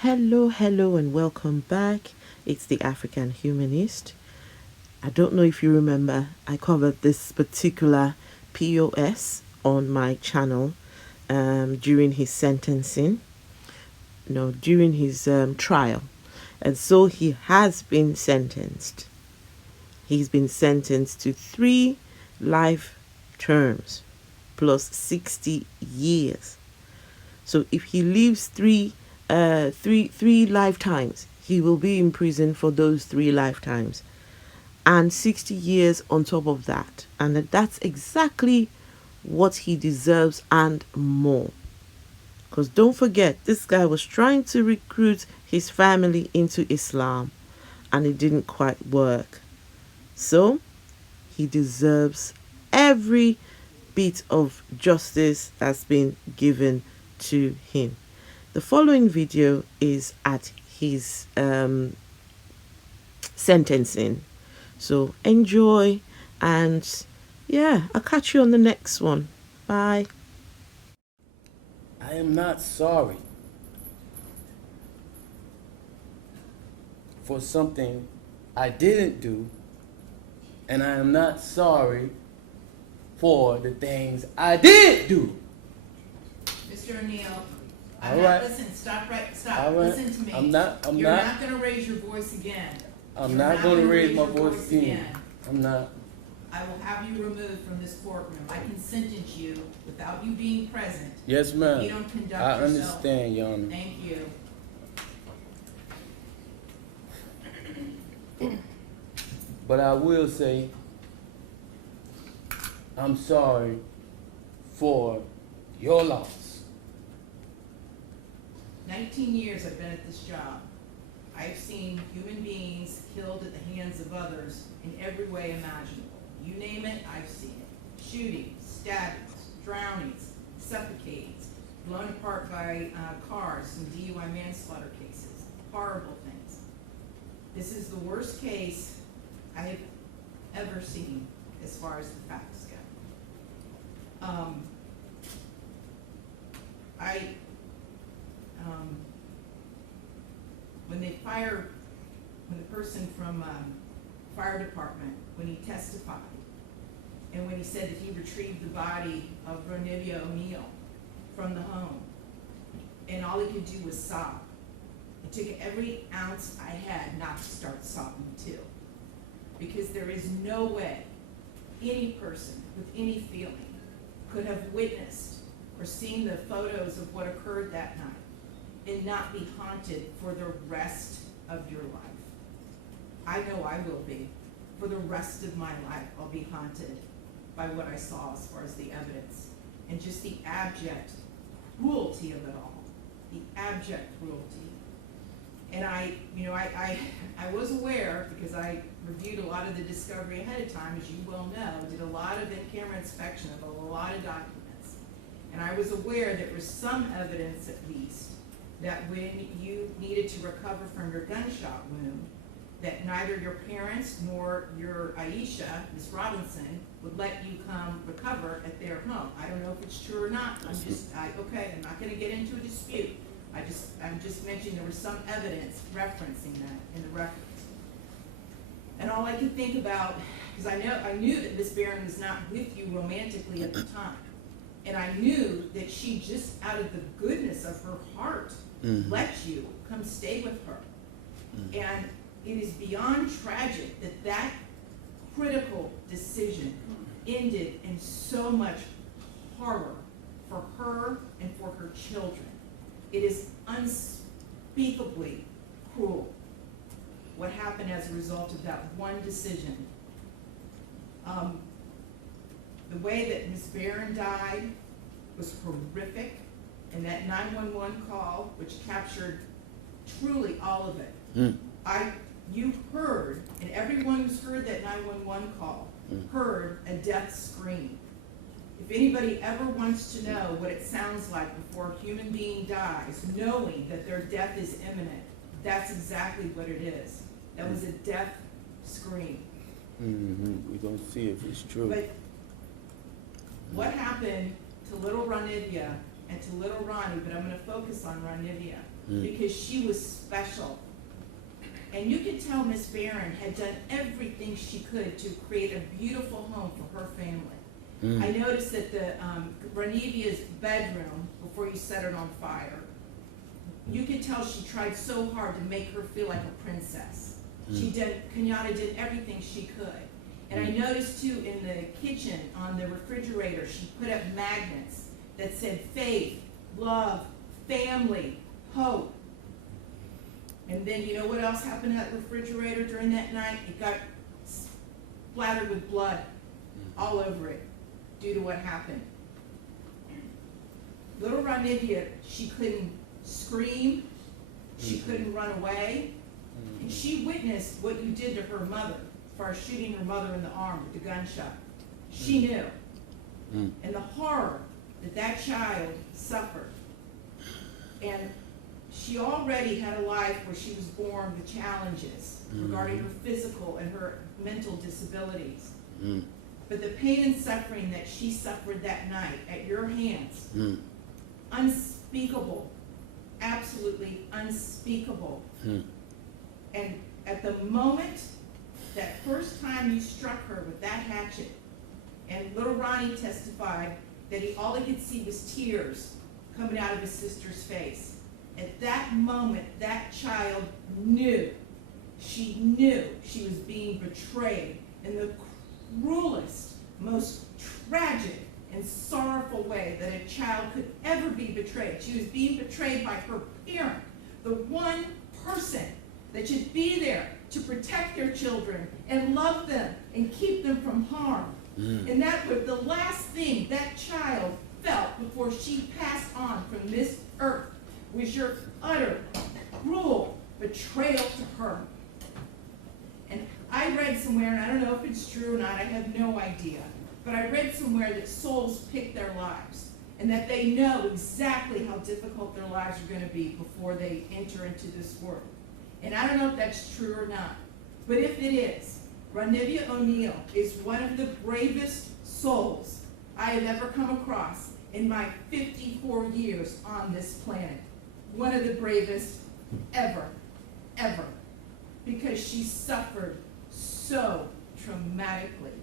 Hello, and welcome back. It's the African Humanist. I don't know if you remember, I covered this particular POS on my channel during his sentencing, no, during his trial. And so he has been sentenced. He's been sentenced to 3 life terms plus 60 years. So if he lives three lifetimes, he will be in prison for those 3 lifetimes, and 60 years on top of that. And that's exactly what he deserves and more. Because don't forget, this guy was trying to recruit his family into Islam, and it didn't quite work. So he deserves every bit of justice that's been given to him. The following video is at his sentencing. So enjoy, and yeah, I'll catch you on the next one. Bye. I am not sorry for something I didn't do, and I am not sorry for the things I did do. Mr. Oneal, All right. Listen, stop. All right. Listen to me. I'm not You're not going to raise your voice again. I'm not going to raise my voice again. I'm not. I will have you removed from this courtroom. I can sentence you without you being present. Yes, ma'am. You don't conduct I yourself. understand, Your Honor. Thank you. But I will say, I'm sorry for your loss. 19 years I've been at this job. I've seen human beings killed at the hands of others in every way imaginable. You name it, I've seen it. Shootings, stabbings, drownings, suffocatings, blown apart by cars in DUI manslaughter cases. Horrible things. This is the worst case I have ever seen as far as the facts go. When the person from fire department, when he testified, and when he said that he retrieved the body of Ronnie Oneal from the home, and all he could do was sob. It took every ounce I had not to start sobbing too. Because there is no way any person with any feeling could have witnessed or seen the photos of what occurred that night and not be haunted for the rest of your life. I know I will be. For the rest of my life, I'll be haunted by what I saw as far as the evidence and just the abject cruelty of it all. The abject cruelty. And I was aware, because I reviewed a lot of the discovery ahead of time, as you well know, did a lot of in-camera inspection of a lot of documents. And I was aware there was some evidence, at least, that when you needed to recover from your gunshot wound, that neither your parents nor your Aisha, Miss Robinson, would let you come recover at their home. I don't know if it's true or not. I'm not going to get into a dispute. I'm just mentioning there was some evidence referencing that in the records. And all I could think about, because I knew that Miss Barron was not with you romantically at the time. And I knew that she just out of the goodness of her heart let you come stay with her. And it is beyond tragic that that critical decision ended in so much horror for her and for her children. It is unspeakably cruel what happened as a result of that one decision. The way that Ms. Barron died was horrific, and that 911 call, which captured truly all of it. You heard, and everyone who's heard that 911 call heard a death scream. If anybody ever wants to know what it sounds like before a human being dies, knowing that their death is imminent, that's exactly what it is. That was a death scream. We're going to see if it's true. But what happened to little Ronnie and to little Ronnie, but I'm going to focus on Ronivia because she was special. And you could tell Miss Barron had done everything she could to create a beautiful home for her family. I noticed that the Ronivia's bedroom, before you set it on fire, you could tell she tried so hard to make her feel like a princess. Kenyatta did everything she could. And I noticed too in the kitchen, on the refrigerator, she put up magnets that said faith, love, family, hope. And then you know what else happened to that refrigerator during that night? It got splattered with blood all over it due to what happened. Little Ronivia, she couldn't scream, she couldn't run away, and she witnessed what you did to her mother as far as shooting her mother in the arm with the gunshot. She knew. And the horror that that child suffered. And she already had a life where she was born with challenges regarding her physical and her mental disabilities. But the pain and suffering that she suffered that night at your hands, unspeakable, absolutely unspeakable. And at the moment, that first time you struck her with that hatchet, and little Ronnie testified that all he could see was tears coming out of his sister's face. At that moment, that child knew. She knew she was being betrayed in the cruelest, most tragic and sorrowful way that a child could ever be betrayed. She was being betrayed by her parent, the one person that should be there to protect their children and love them and keep them from harm. And that was the last thing that child felt before she passed on from this earth, was your utter, cruel betrayal to her. And I read somewhere, and I don't know if it's true or not, I have no idea, but I read somewhere that souls pick their lives, and that they know exactly how difficult their lives are going to be before they enter into this world. And I don't know if that's true or not, but if it is, Ronnie Oneal is one of the bravest souls I have ever come across in my 54 years on this planet. One of the bravest ever, ever, because she suffered so traumatically.